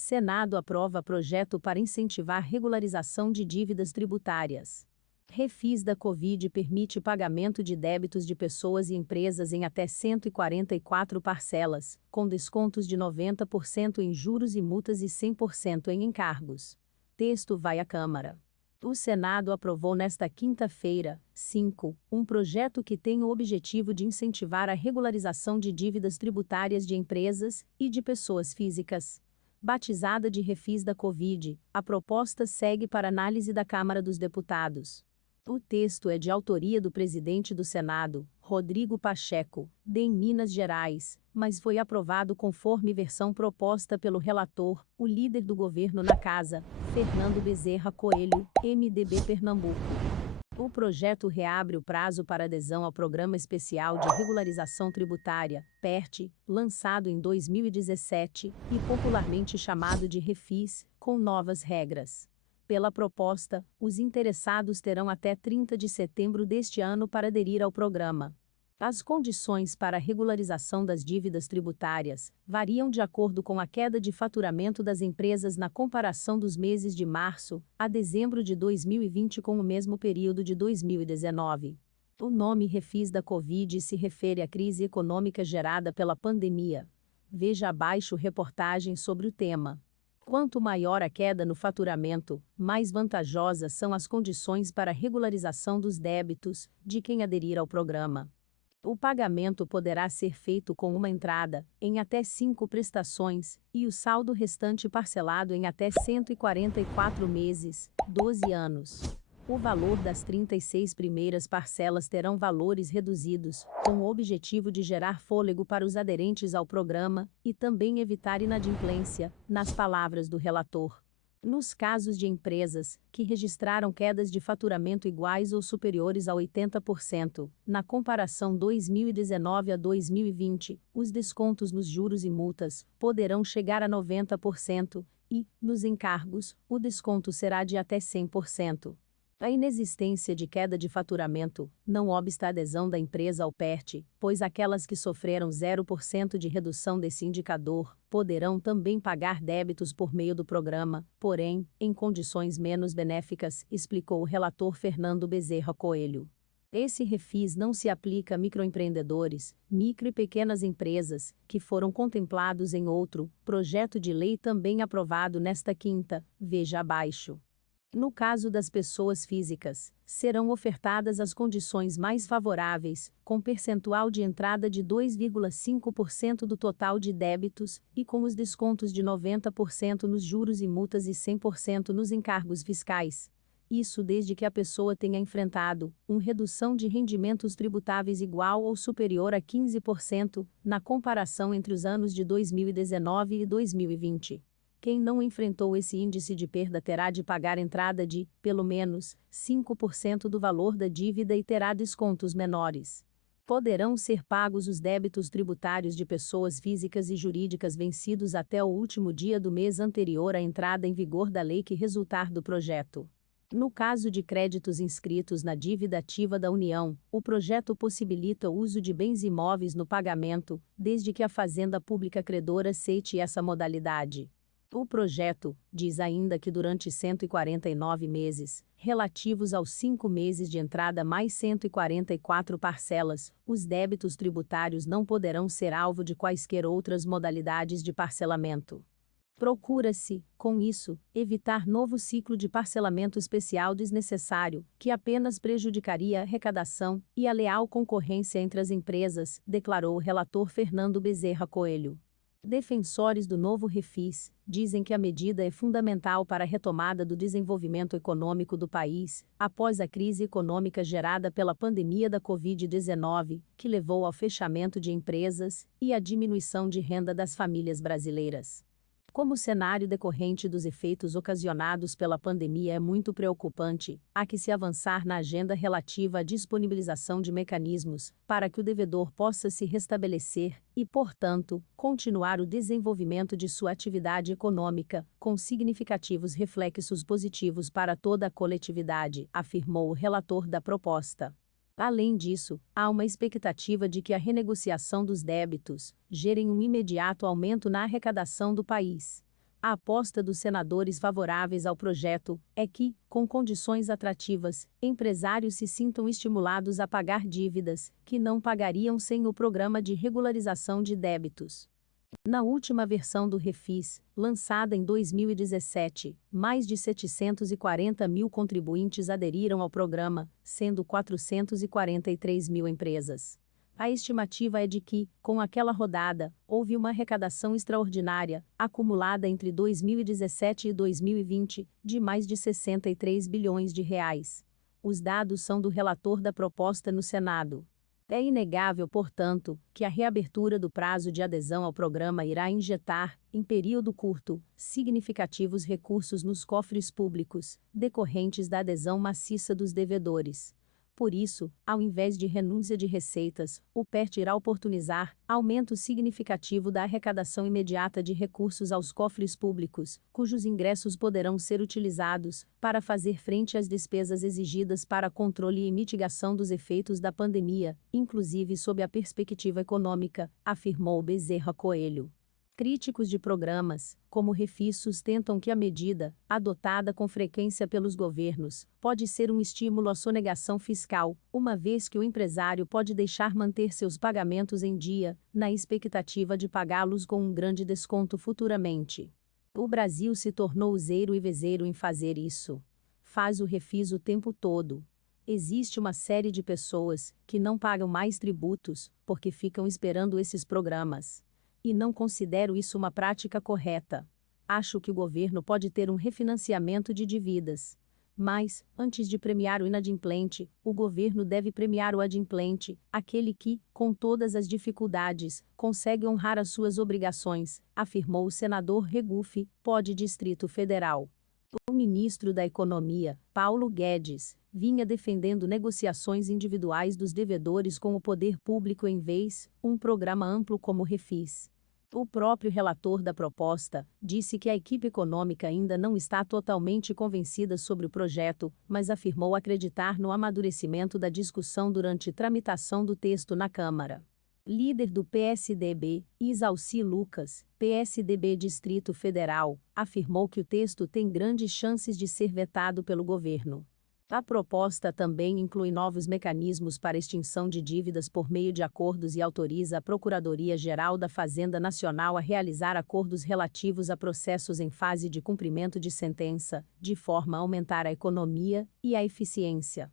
Senado aprova projeto para incentivar regularização de dívidas tributárias. Refis da Covid permite pagamento de débitos de pessoas e empresas em até 144 parcelas, com descontos de 90% em juros e multas e 100% em encargos. Texto vai à Câmara. O Senado aprovou nesta quinta-feira, 5, um projeto que tem o objetivo de incentivar a regularização de dívidas tributárias de empresas e de pessoas físicas. Batizada de Refis da Covid, a proposta segue para análise da Câmara dos Deputados. O texto é de autoria do presidente do Senado, Rodrigo Pacheco, de Minas Gerais, mas foi aprovado conforme versão proposta pelo relator, o líder do governo na Casa, Fernando Bezerra Coelho, MDB Pernambuco. O projeto reabre o prazo para adesão ao Programa Especial de Regularização Tributária, PERT, lançado em 2017 e popularmente chamado de Refis, com novas regras. Pela proposta, os interessados terão até 30 de setembro deste ano para aderir ao programa. As condições para a regularização das dívidas tributárias variam de acordo com a queda de faturamento das empresas na comparação dos meses de março a dezembro de 2020 com o mesmo período de 2019. O nome Refis da Covid se refere à crise econômica gerada pela pandemia. Veja abaixo reportagem sobre o tema. Quanto maior a queda no faturamento, mais vantajosas são as condições para a regularização dos débitos de quem aderir ao programa. O pagamento poderá ser feito com uma entrada, em até 5 prestações, e o saldo restante parcelado em até 144 meses, 12 anos. O valor das 36 primeiras parcelas terão valores reduzidos, com o objetivo de gerar fôlego para os aderentes ao programa e também evitar inadimplência, nas palavras do relator. Nos casos de empresas que registraram quedas de faturamento iguais ou superiores a 80%, na comparação 2019 a 2020, os descontos nos juros e multas poderão chegar a 90% e, nos encargos, o desconto será de até 100%. A inexistência de queda de faturamento não obsta a adesão da empresa ao PERT, pois aquelas que sofreram 0% de redução desse indicador poderão também pagar débitos por meio do programa, porém, em condições menos benéficas, explicou o relator Fernando Bezerra Coelho. Esse refis não se aplica a microempreendedores, micro e pequenas empresas, que foram contemplados em outro projeto de lei também aprovado nesta quinta, veja abaixo. No caso das pessoas físicas, serão ofertadas as condições mais favoráveis, com percentual de entrada de 2,5% do total de débitos e com os descontos de 90% nos juros e multas e 100% nos encargos fiscais. Isso desde que a pessoa tenha enfrentado uma redução de rendimentos tributáveis igual ou superior a 15%, na comparação entre os anos de 2019 e 2020. Quem não enfrentou esse índice de perda terá de pagar entrada de, pelo menos, 5% do valor da dívida e terá descontos menores. Poderão ser pagos os débitos tributários de pessoas físicas e jurídicas vencidos até o último dia do mês anterior à entrada em vigor da lei que resultar do projeto. No caso de créditos inscritos na dívida ativa da União, o projeto possibilita o uso de bens imóveis no pagamento, desde que a Fazenda Pública credora aceite essa modalidade. O projeto diz ainda que durante 149 meses, relativos aos 5 meses de entrada mais 144 parcelas, os débitos tributários não poderão ser alvo de quaisquer outras modalidades de parcelamento. Procura-se, com isso, evitar novo ciclo de parcelamento especial desnecessário, que apenas prejudicaria a arrecadação e a leal concorrência entre as empresas, declarou o relator Fernando Bezerra Coelho. Defensores do novo refis dizem que a medida é fundamental para a retomada do desenvolvimento econômico do país, após a crise econômica gerada pela pandemia da Covid-19, que levou ao fechamento de empresas e à diminuição de renda das famílias brasileiras. Como o cenário decorrente dos efeitos ocasionados pela pandemia é muito preocupante, há que se avançar na agenda relativa à disponibilização de mecanismos para que o devedor possa se restabelecer e, portanto, continuar o desenvolvimento de sua atividade econômica, com significativos reflexos positivos para toda a coletividade, afirmou o relator da proposta. Além disso, há uma expectativa de que a renegociação dos débitos gere um imediato aumento na arrecadação do país. A aposta dos senadores favoráveis ao projeto é que, com condições atrativas, empresários se sintam estimulados a pagar dívidas que não pagariam sem o programa de regularização de débitos. Na última versão do Refis, lançada em 2017, mais de 740 mil contribuintes aderiram ao programa, sendo 443 mil empresas. A estimativa é de que, com aquela rodada, houve uma arrecadação extraordinária, acumulada entre 2017 e 2020, de mais de 63 bilhões de reais. Os dados são do relator da proposta no Senado. É inegável, portanto, que a reabertura do prazo de adesão ao programa irá injetar, em período curto, significativos recursos nos cofres públicos, decorrentes da adesão maciça dos devedores. Por isso, ao invés de renúncia de receitas, o PERT irá oportunizar aumento significativo da arrecadação imediata de recursos aos cofres públicos, cujos ingressos poderão ser utilizados para fazer frente às despesas exigidas para controle e mitigação dos efeitos da pandemia, inclusive sob a perspectiva econômica, afirmou Bezerra Coelho. Críticos de programas, como o Refis, sustentam que a medida, adotada com frequência pelos governos, pode ser um estímulo à sonegação fiscal, uma vez que o empresário pode deixar manter seus pagamentos em dia, na expectativa de pagá-los com um grande desconto futuramente. O Brasil se tornou useiro e vezeiro em fazer isso. Faz o Refis o tempo todo. Existe uma série de pessoas que não pagam mais tributos, porque ficam esperando esses programas. E não considero isso uma prática correta. Acho que o governo pode ter um refinanciamento de dívidas. Mas, antes de premiar o inadimplente, o governo deve premiar o adimplente, aquele que, com todas as dificuldades, consegue honrar as suas obrigações, afirmou o senador Regufe, POD Distrito Federal. O ministro da Economia, Paulo Guedes, vinha defendendo negociações individuais dos devedores com o poder público em vez um programa amplo como o Refis. O próprio relator da proposta disse que a equipe econômica ainda não está totalmente convencida sobre o projeto, mas afirmou acreditar no amadurecimento da discussão durante tramitação do texto na Câmara. Líder do PSDB, Isalci Lucas, PSDB Distrito Federal, afirmou que o texto tem grandes chances de ser vetado pelo governo. A proposta também inclui novos mecanismos para extinção de dívidas por meio de acordos e autoriza a Procuradoria-Geral da Fazenda Nacional a realizar acordos relativos a processos em fase de cumprimento de sentença, de forma a aumentar a economia e a eficiência.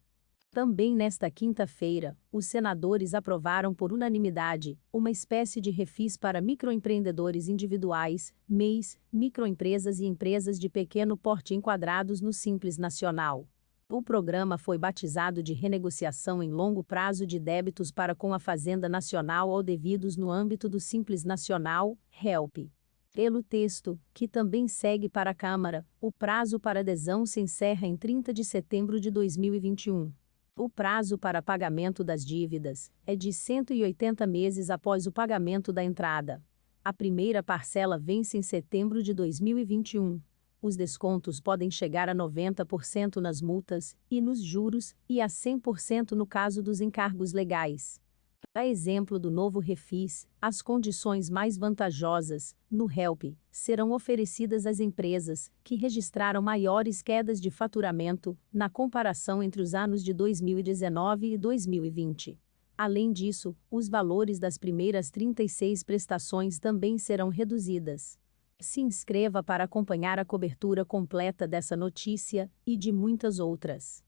Também nesta quinta-feira, os senadores aprovaram por unanimidade uma espécie de refis para microempreendedores individuais, MEIs, microempresas e empresas de pequeno porte enquadrados no Simples Nacional. O programa foi batizado de renegociação em longo prazo de débitos para com a Fazenda Nacional ou devidos no âmbito do Simples Nacional, HELP. Pelo texto, que também segue para a Câmara, o prazo para adesão se encerra em 30 de setembro de 2021. O prazo para pagamento das dívidas é de 180 meses após o pagamento da entrada. A primeira parcela vence em setembro de 2021. Os descontos podem chegar a 90% nas multas e nos juros e a 100% no caso dos encargos legais. A exemplo do novo Refis, as condições mais vantajosas, no HELP, serão oferecidas às empresas que registraram maiores quedas de faturamento na comparação entre os anos de 2019 e 2020. Além disso, os valores das primeiras 36 prestações também serão reduzidas. Se inscreva para acompanhar a cobertura completa dessa notícia e de muitas outras.